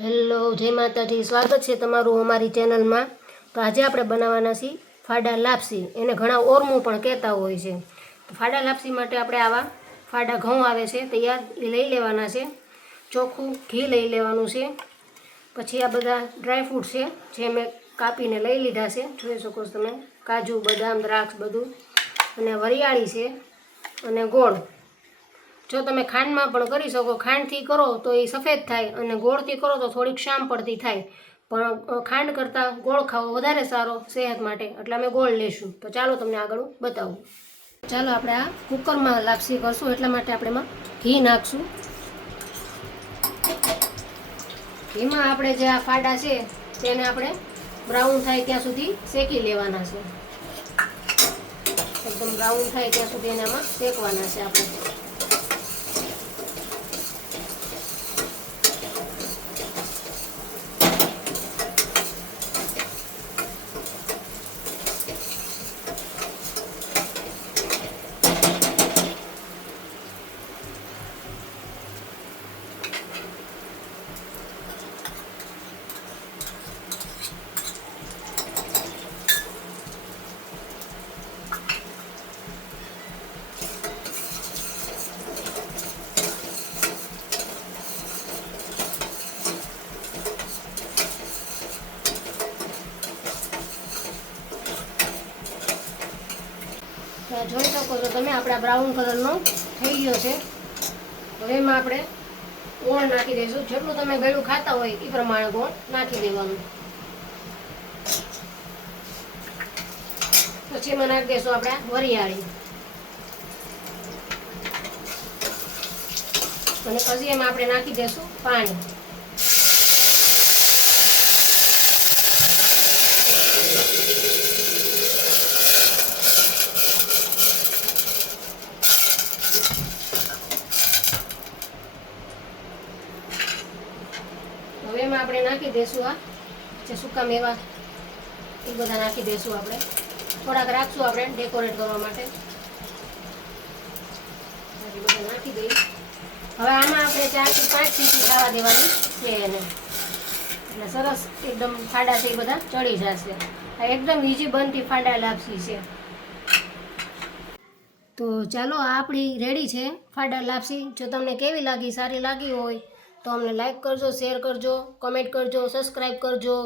Hello, જય માતાજી। સ્વાગત છે તમારું અમારી ચેનલમાં। તો આજે આપણે બનાવવાના છીએ ફાડા લાપસી। એને ઘણા ઓરમું પણ કહેતા હોય છે। તો ફાડા લાપસી માટે આપણે આવા ફાડા ઘઉં આવે છે તૈયાર, એ લઈ લેવાના છે। ચોખ્ખું ઘી લઈ લેવાનું છે। પછી આ બધા ડ્રાયફ્રૂટ છે જે મેં કાપીને લઈ લીધા છે, જોઈ શકો છો તમે, કાજુ, બદામ, દ્રાક્ષ બધું, અને વરિયાળી છે અને ગોળ। જો તમે ખાંડમાં પણ કરી શકો, ખાંડથી કરો તો એ સફેદ થાય અને ગોળથી કરો તો થોડીક શામ પડતી થાય, પણ ખાંડ કરતાં ગોળ ખાવો વધારે સારો સેહત માટે, એટલે અમે ગોળ લેશું। તો ચાલો તમને આગળ બતાવું। ચાલો આપણે આ કુકરમાં લાપસી કરશું, એટલા માટે આપણે એમાં ઘી નાખશું। ઘીમાં આપણે જે આ ફાડા છે તેને આપણે બ્રાઉન થાય ત્યાં સુધી શેકી લેવાના છે। એકદમ બ્રાઉન થાય ત્યાં સુધી એને આમાં શેકવાના છે આપણે। જોઈ શકો છો તમે, આપણા બ્રાઉન કલરનો થઈ ગયો છે। હવે એમાં આપણે ગોળ નાખી દઈશું। જેટલું તમે ગળ્યું ખાતા હોય એ પ્રમાણે ગોળ નાખી દેવાનું। પછી એમાં નાખી દઈશું આપણે વરિયાળી, અને પછી એમાં આપણે નાખી દઈશું પાણી। હવે એમાં આપણે નાખી દઈશું આ જે સૂકા મેવા, એ બધા નાખી દઈશું આપણે। થોડાક રાખશું આપણે ડેકોરેટ કરવા માટે, બધા નાખી દઈએ। હવે આમાં આપણે 4 થી 5 સીટી થવા દેવાની છે એને, એટલે સરસ એકદમ ફાડા છે એ બધા ચડી જશે। આ એકદમ ઈઝી બનતી ફાડા લાપસી છે। તો ચાલો, આ આપણી રેડી છે ફાડા લાપસી। જો તમને કેવી લાગી, સારી લાગી હોય તો અમને લાઈક કરજો, શેર કરજો, કમેન્ટ કરજો, સબસ્ક્રાઈબ કરજો।